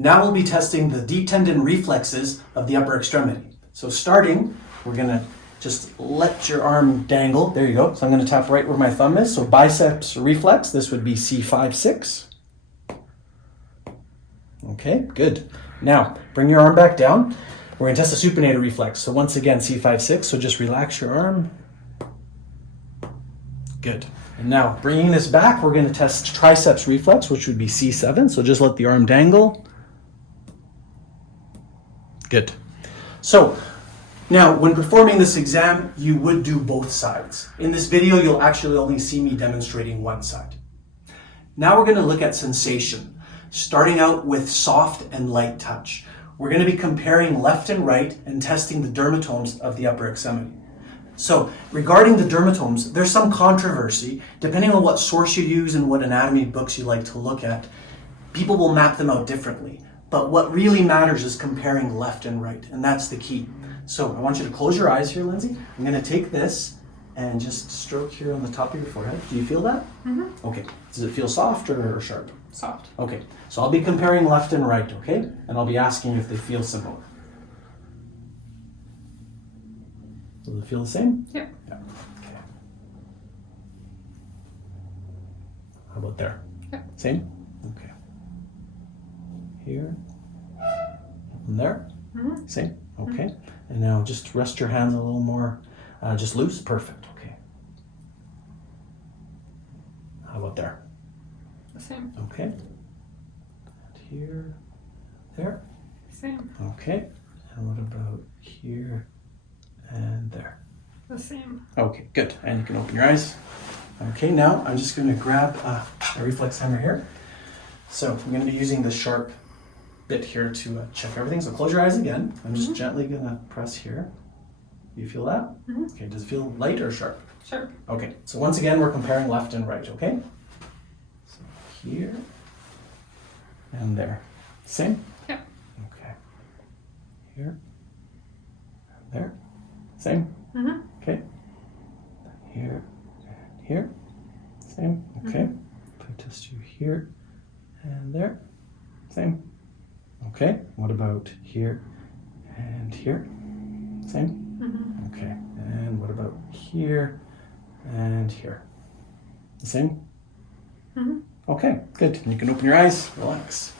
Now we'll be testing the deep tendon reflexes of the upper extremity. So starting, we're gonna just let your arm dangle. There you go. So I'm gonna tap right where my thumb is. So biceps reflex, this would be C5, 6. Okay, good. Now, bring your arm back down. We're gonna test the supinator reflex. So once again, C5, 6. So just relax your arm. Good. And now, bringing this back, we're gonna test triceps reflex, which would be C7. So just let the arm dangle. Good. So now, when performing this exam, you would do both sides. In this video, you'll actually only see me demonstrating one side. Now we're gonna look at sensation, starting out with soft and light touch. We're gonna be comparing left and right and testing the dermatomes of the upper extremity. So regarding the dermatomes, there's some controversy. Depending on what source you use and what anatomy books you like to look at, people will map them out differently. But what really matters is comparing left and right, and that's the key. So I want you to close your eyes here, Lindsay. I'm gonna take this and just stroke here on the top of your forehead. Do you feel that? Mm-hmm. Okay. Does it feel soft or sharp? Soft. Okay. So I'll be comparing left and right, okay? And I'll be asking you if they feel similar. Does it feel the same? Yep. Yeah. Okay. How about there? Yep. Same? Okay. Here. And there? Mm-hmm. Same? Okay. Mm-hmm. And now just rest your hands a little more, just loose. Perfect. Okay. How about there? The same. Okay. And here, there. Same. Okay. And what about here and there? The same. Okay, good. And you can open your eyes. Okay, now I'm just going to grab a reflex hammer here. So I'm going to be using the sharp bit here to check everything. So close your eyes again. I'm just gently going to press here. You feel that? Mm-hmm. Okay, does it feel light or sharp? Sharp. Okay, so once again, we're comparing left and right, okay? So here and there. Same? Yep. Okay. Here and there. Same? Mm-hmm. Okay. Here and here. Same? Okay. Mm-hmm. If I test you here and there. Same? Okay. What about here and here? Same? Mm-hmm. Okay. And what about here and here? The same? Mm-hmm. Okay, good. And you can open your eyes, relax.